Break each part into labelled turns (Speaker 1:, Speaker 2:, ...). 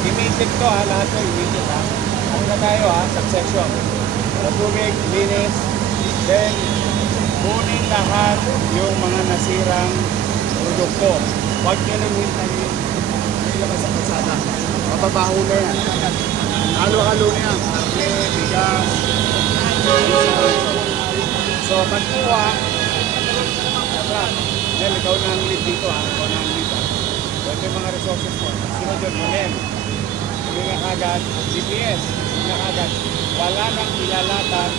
Speaker 1: Immediate to ha, lahat to immediate ha. Ano na tayo ha, succession. Tubig, linis, then kunin lahat yung mga nasirang produkto. Huwag nyo nang hintayin. May labas sa kasada. Mababaho na yan. Halo-halo na yan. Karne, bigas, So, pagkuha, Nel, ikaw na ang lead dito ha. Ikaw na ang lead ha. Ito yung mga resources mo. Sunod yun, Monel. Kagad, GPS. Kagad. Wala nang ilalatan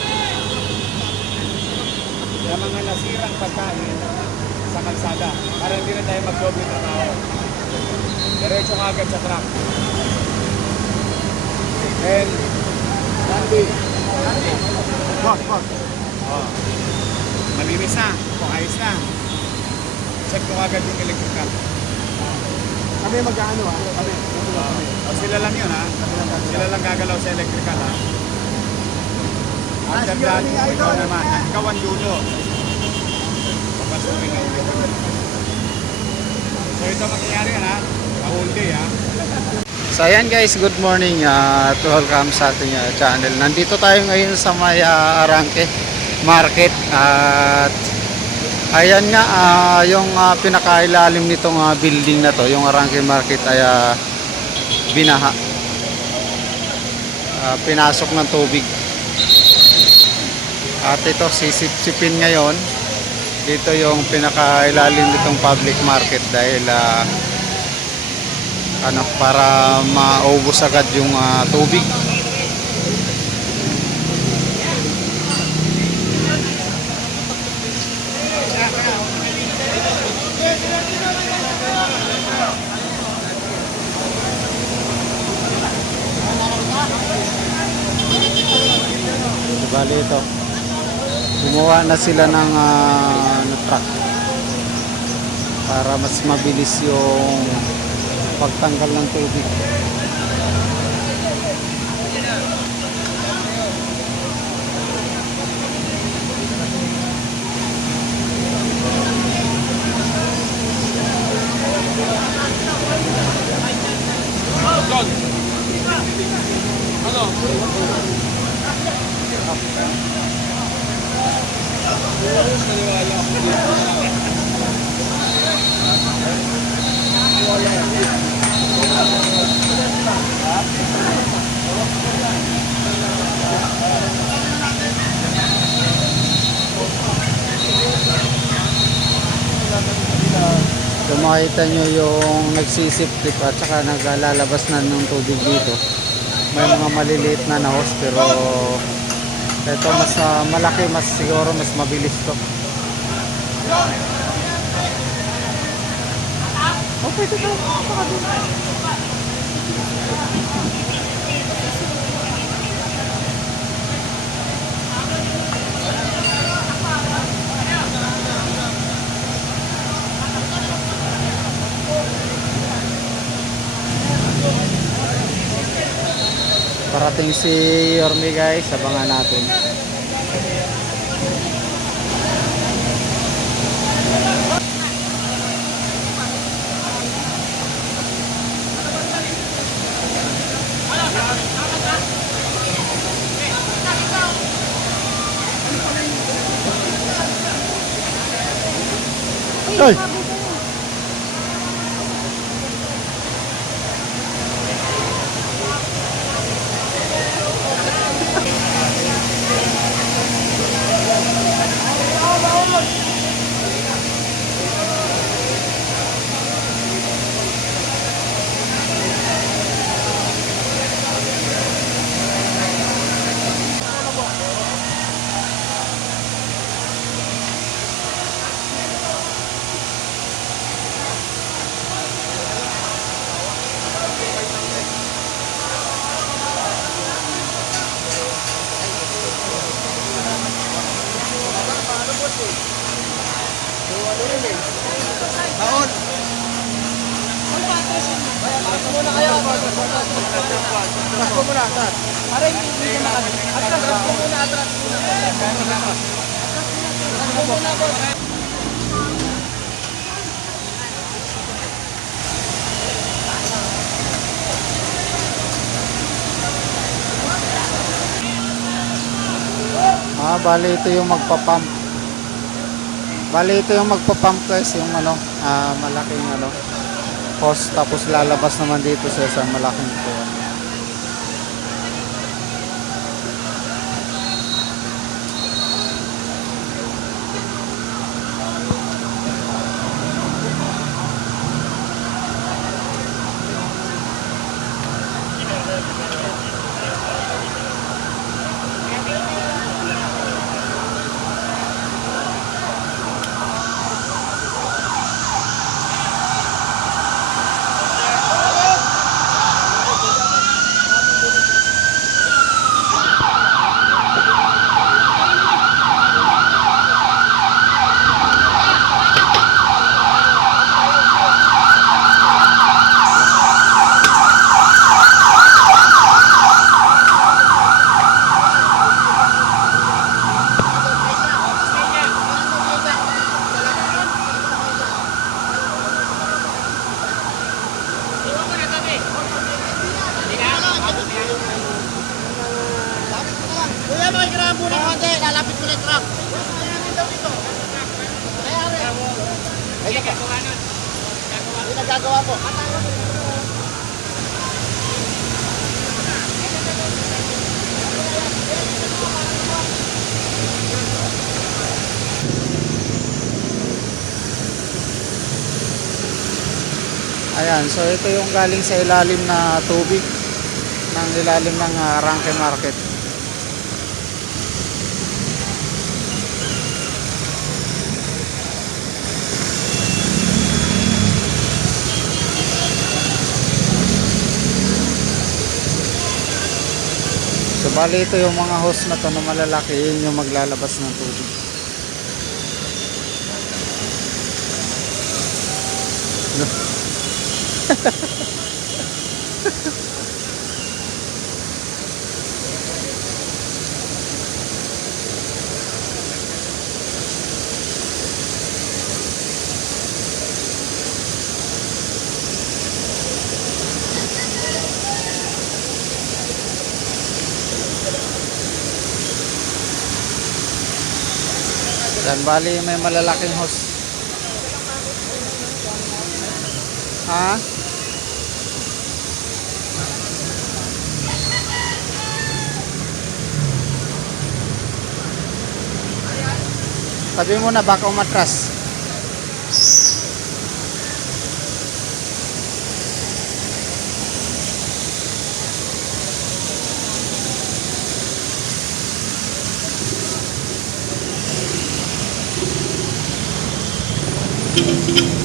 Speaker 1: sa mga nasirang pagkain sa kalsada para hindi na tayo magdoble trabaho. Diretso agad sa truck. Then, Randy. Boss, boss. Oh. Malinis na. Kung ayos na. Check ko agad yung electrical.
Speaker 2: Kami mag-ano ah. Kami.
Speaker 1: Oh, sila lang yun ha. Sila lang gagalaw sa electrical ha. After that, ikaw
Speaker 2: idol.
Speaker 1: naman. Ikaw ang dulo. Papasukin ang electrical. So ito mangyayari yan ha. A whole day ha.
Speaker 3: So ayan guys, good morning at welcome sa ating uh, channel. Nandito tayo ngayon sa may uh, Arangke Market at ayan nga ah, yung uh, pinakailalim nitong ah, building na to, yung Arangke Market ay ah, binaha. Ah, pinasok ng tubig. At ito sisip-sipin ngayon. Dito yung pinakailalim nitong public market dahil ah, ano para maubos agad yung ah, tubig. Bali ito. Gumawa na sila ng ah, ano, truck para mas mabilis yung pagtanggal ng tubig. Kung makita nyo yung nagsisip-tip at saka naglalabas na ng tubig dito, may mga maliliit na nahos pero ito mas ah, malaki, mas siguro mas mabilis to. Oh, pwede to. Baka Parating si Yorme guys, abangan natin. Ay!
Speaker 2: Taon. Atras ko muna, atras.
Speaker 4: Para hindi ka maka... Atras ko muna, atras muna. Atras ko muna, boss.
Speaker 3: Ah, bali ito yung magpa-pump. Bali ito yung magpa-pump guys, yung ano, ah, malaking ano, hose tapos lalabas naman dito sa isang malaking kuwan.
Speaker 4: Kuya, makikirahan muna konti. Lalapit ko na yung truck. Ay, nagagawa nun. Ay, nagagawa po.
Speaker 3: Ayan, so ito yung galing sa ilalim na tubig ng ilalim ng uh, Rangke Market. Bali ito yung mga hose na to na malalaki, yun yung maglalabas ng tubig. Yan, bali may malalaking hose. Ha? Sabi mo na baka umatras.
Speaker 1: Thank you.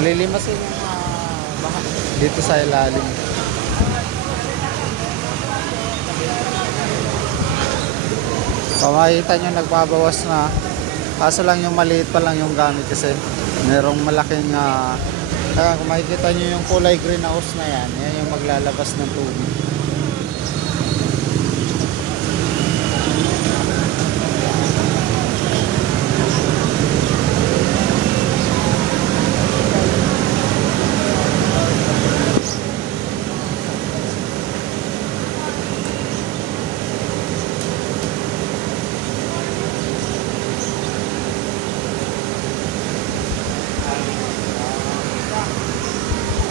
Speaker 3: Sa lilimasin yung ah, baha dito sa ilalim. Pamakita nyo nagbabawas na. Kaso lang yung maliit pa lang yung gamit kasi merong malaking ah, kaya kung makikita nyo yung kulay greenhouse na yan yan yung maglalabas ng tubig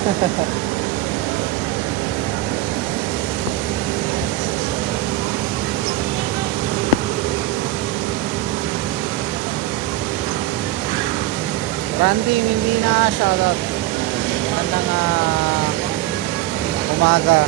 Speaker 3: Randy, hindi na shoutout. Magandang ah, umaga.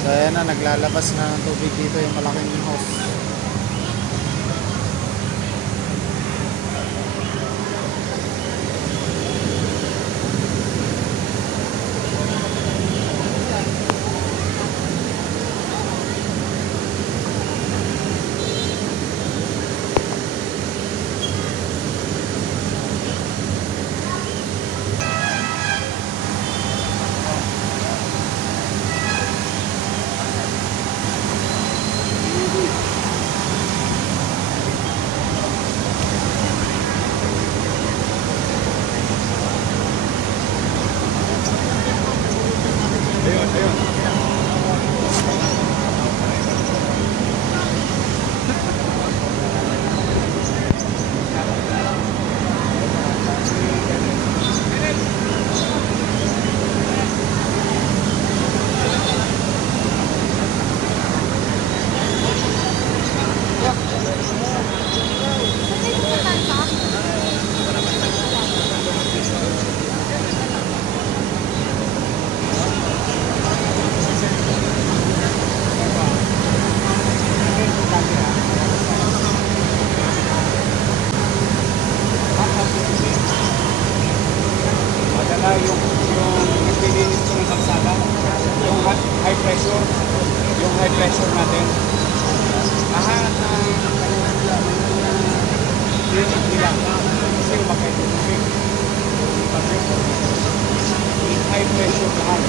Speaker 3: So ayan na, naglalabas na tubig dito yung malaking house.
Speaker 1: Ayun, ayun. Madala yung yung naglilinis ko ng kalsada, yung hi- high pressure, yung high pressure natin. Lahat ng clinic nila kasi umakay yung tubig. Yung high pressure lahat.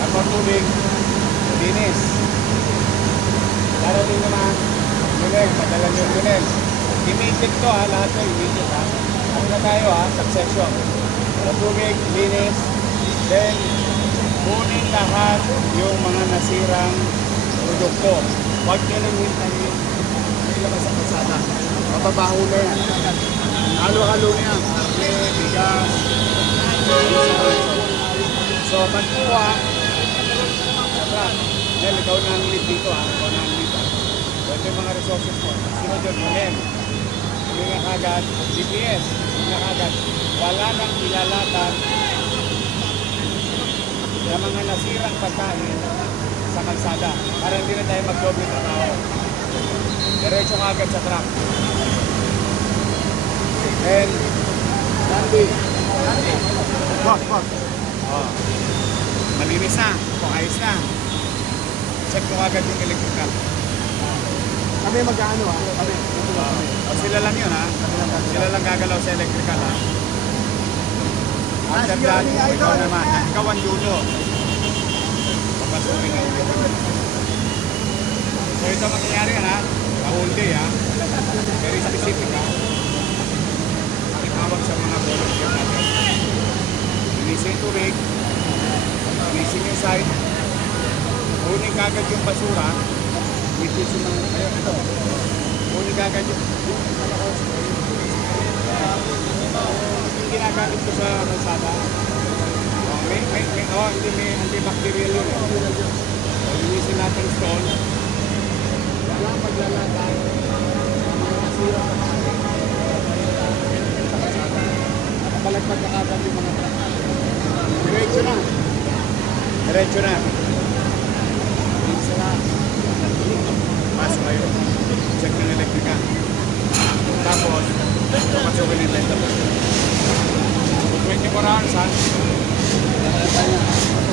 Speaker 1: Ako tubig, linis. Darating naman, Lunel, padala nyo Lunel. Immediate to ha, lahat to immediate ha. Ano na tayo ha, succession. Tubig, linis, then kunin lahat yung mga nasirang produkto. Huwag nyo nang hintayin ilabas sa kalsada. Mababaho na yan. Halo-halo na yan. Karne, bigas, So, pagkuha, Nel, ikaw na ang lead dito ha. Ikaw na ang lead ha. Ito yung mga resources mo. Sunod yun, Manel. Kagad, GPS. Hindi nga kagad. Wala nang ilalatan na mga nasirang pagkain sa kalsada para hindi na tayo magdoble trabaho. Diretso nga agad sa truck. And, Randy. Randy.
Speaker 2: Boss, boss.
Speaker 1: Oh. Malinis na. Kung ayos na. Check mo agad yung electrical.
Speaker 2: Kami mag-ano ah. Kami. Dito lang kami.
Speaker 1: O sila lang yun ha. Sila lang gagalaw sa electrical ha. After
Speaker 2: sige,
Speaker 1: that, ikaw naman. Ikaw ang dulo. Papasukin ang electrical. So ito mangyayari yan ha. A whole day ha. Very specific ha. Itawag sa mga volunteer natin. Linisin tubig. Linisin yung site. Kunin kagad yung basura. Which is yung mga, ayun, ito. Kunin kagad yung, yung ginagamit ko sa kalsada. Oh, may, may, may, oh, hindi, may antibacterial yun. Oh, linisin natin stone.
Speaker 2: Wala maglalagay. Mga nasira sa bahay. Nakabalagpag na kagad yung mga truck. Diretso na.
Speaker 1: Diretso na.
Speaker 2: Diretso na.
Speaker 1: Pasok kayo. Check ng elektrika. Tapos, papasukin nila ito. 24 hours ha. Kasi